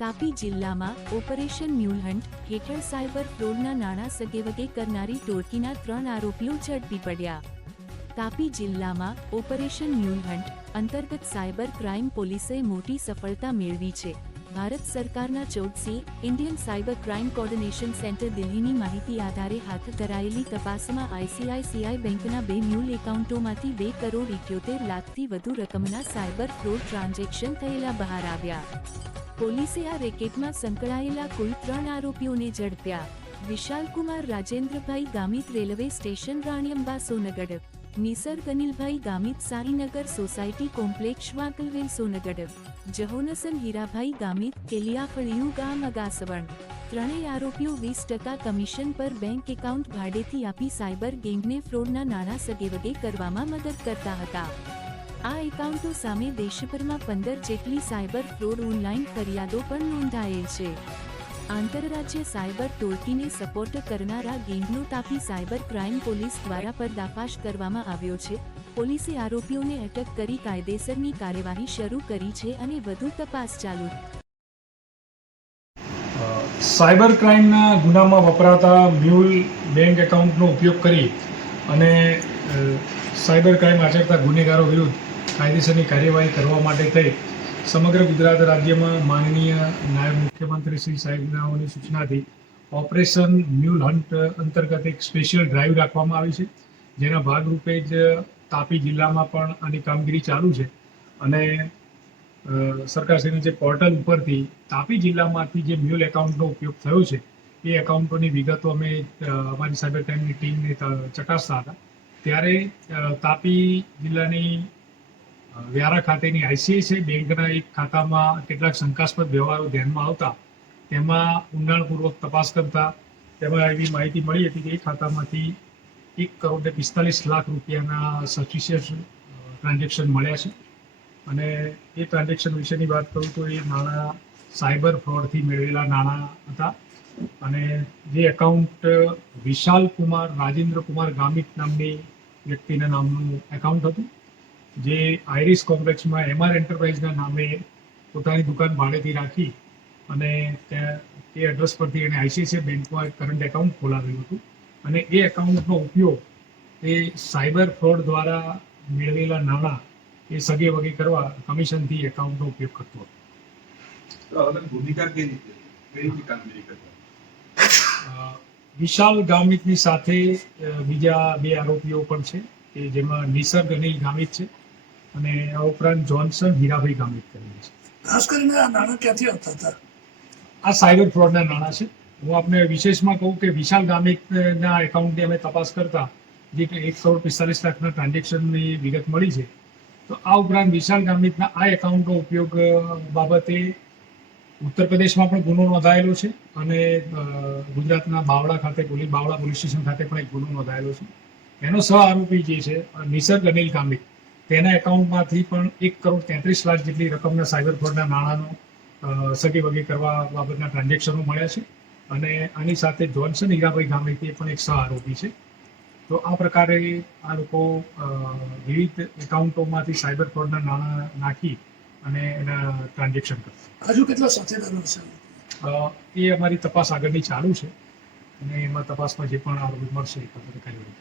તાપી જિલ્લામાં ઓપરેશન મ્યુલહન્ટ હેઠળ સાયબર ફ્રોડના નાણાં સગેવગે કરનારી ટોળકીના ત્રણ આરોપીઓ ઝડપી પડ્યા. તાપી જિલ્લામાં ઓપરેશન મ્યુલહન્ટ અંતર્ગત સાયબર ક્રાઇમ પોલીસે મોટી સફળતા મેળવી છે. ભારત સરકારના ચૌદસી Indian cyber crime coordination centre દિલ્હીની માહિતી આધારે હાથ ધરાયેલી તપાસમાં આઈસીઆઈસીઆઈ બેંકના બે મ્યુલ એકાઉન્ટોમાંથી બે કરોડ ઇઠ્યોતેર લાખથી વધુ રકમના સાયબર ફ્રોડ ટ્રાન્ઝેક્શન થયેલા બહાર આવ્યા. પોલીસે આ રેકેટમાં સંકળાયેલા કુલ ત્રણ આરોપીઓને ઝડપ્યા. Vishalkumar Rajendrabhai Gamit railway station, Raniamba, Songadh. Nisarg Anilbhai Gamit, Sarinagar society complex Vankalvel, Songadh. Johnson Hirabhai Gamit, Keliyafaliyu ગામ, અગાસવણ. ત્રણેય આરોપીઓ વીસ ટકા કમિશન પર બેંક એકાઉન્ટ ભાડેથી આપી સાયબર ગેંગને ફ્રોડના નાણાં સગેવગે કરવામાં મદદ કરતા હતા. આ એકાઉન્ટો સામે દેશભરમાં પંદર જેટલી સાયબર ફ્રોડ ઓનલાઈન ફરિયાદો પણ નોંધાયેલ છે. આંતરરાજ્ય સાયબર ટોળકીને સપોર્ટ કરનારા ગેંગનો તાપી સાયબર ક્રાઇમ પોલીસ દ્વારા પર્દાફાશ કરવામાં આવ્યો છે. પોલીસે આરોપીઓને અટક કરી કાયદેસરની કાર્યવાહી શરૂ કરી છે અને વધુ તપાસ ચાલુ. સાયબર ક્રાઇમના ગુનામાં વપરાતા મ્યુલ બેંક એકાઉન્ટનો ઉપયોગ કરી અને સાયબર ક્રાઇમ આચરતા ગુનેગારો વિરુદ્ધ કાયદેસરની કાર્યવાહી કરવા માટે થઈ. સમગ્ર ગુજરાત રાજ્યમાં માનનીય નાયબ મુખ્યમંત્રી શ્રી સાહેબનાઓની સૂચનાથી ઓપરેશન મ્યુલ હન્ટ અંતર્ગત એક સ્પેશિયલ ડ્રાઈવ રાખવામાં આવી છે, જેના ભાગરૂપે જ તાપી જિલ્લામાં પણ આની કામગીરી ચાલુ છે. અને સરકારશ્રીના જે પોર્ટલ ઉપરથી તાપી જિલ્લામાંથી જે મ્યુલ એકાઉન્ટનો ઉપયોગ થયો છે, એ એકાઉન્ટોની વિગતો અમે અમારી સાયબર ક્રાઇમની ટીમને ચકાસતા હતા. ત્યારે તાપી જિલ્લાની વ્યારા ખાતેની આઈસીઆઈસીઆઈ બેંકના એક ખાતામાં કેટલાક શંકાસ્પદ વ્યવહારો ધ્યાનમાં આવતા તેમાં ઊંડાણપૂર્વક તપાસ કરતા તેમાં એવી માહિતી મળી હતી કે એ ખાતામાંથી એક કરોડ ને પિસ્તાલીસ લાખ રૂપિયાના સસ્પિશિયસ ટ્રાન્ઝેક્શન મળ્યા છે. અને એ ટ્રાન્ઝેક્શન વિશેની વાત કરું તો એ નાણાં સાયબર ફ્રોડથી મેળવેલા નાણાં હતા. અને જે એકાઉન્ટ વિશાલ કુમાર રાજેન્દ્ર કુમાર ગામિત નામની વ્યક્તિના નામનું એકાઉન્ટ હતું. જે આઈરિસ કોમ્પ્લેક્સમાં એમઆર એન્ટરપ્રાઇઝના નામે પોતાની દુકાન ભાડેથી રાખી અને ત્યાં એ એડ્રેસ પરથી એણે આઈસીઆઈસીઆઈ બેંકમાં એક કરંટ એકાઉન્ટ ખોલાવેલું હતું. અને એ એકાઉન્ટનો ઉપયોગ એ સાયબર ફ્રોડ દ્વારા મેળવેલા નાણાં એ સગે વગે કરવા કમિશનથી એકાઉન્ટનો ઉપયોગ કરતો હતો. ભૂમિકા કેવી રીતે? કામગીરી કરતા? વિશાલ ગામિતની સાથે બીજા બે આરોપીઓ પણ છે. કે જેમાં નિસર્ગ અનિલ ગામિત છે અને આ ઉપરાંત જોન્સન હીરાભાઈ ગામિત કરીને છે. ખાસ કરીને આ નાણાં ક્યાંથી આવતા હતા? આ સાયબર ફ્રોડના નાણાં છે. હું આપને વિશેષમાં કહું કે વિશાલ ગામિતના એકાઉન્ટની અમે તપાસ કરતા જે કે એક કરોડ પિસ્તાલીસ લાખના ટ્રાન્ઝેક્શનની વિગત મળી છે. તો આ ઉપરાંત વિશાલ ગામિતના આ એકાઉન્ટનો ઉપયોગ બાબતે ઉત્તર પ્રદેશમાં પણ ગુનો નોંધાયેલો છે અને ગુજરાતના બાવળા ખાતે બાવળા પોલીસ સ્ટેશન ખાતે પણ એક ગુનો નોંધાયેલો છે. એનો સહ આરોપી જે છે નિસર્ગ અનિલ ગામિત તેના એકાઉન્ટમાંથી પણ એક કરોડ તેત્રીસ લાખ જેટલી રકમના સાયબર ફ્રોડના નાણાંનો સગી વગી કરવા બાબતના ટ્રાન્ઝેક્શનો મળ્યા છે. અને આની સાથે જોન્સન હીરાભાઈ ગામિત એ પણ એક સહ આરોપી છે. તો આ પ્રકારે આ લોકો વિવિધ એકાઉન્ટોમાંથી સાયબર ફ્રોડના નાણાં નાખી અને એના ટ્રાન્ઝેક્શન કરશે હજુ કેટલા સાથેદારો છે એ અમારી તપાસ આગળની ચાલુ છે. અને એમાં તપાસમાં જે પણ આરોપી મળશે એ પ્રકારે કાર્યવાહી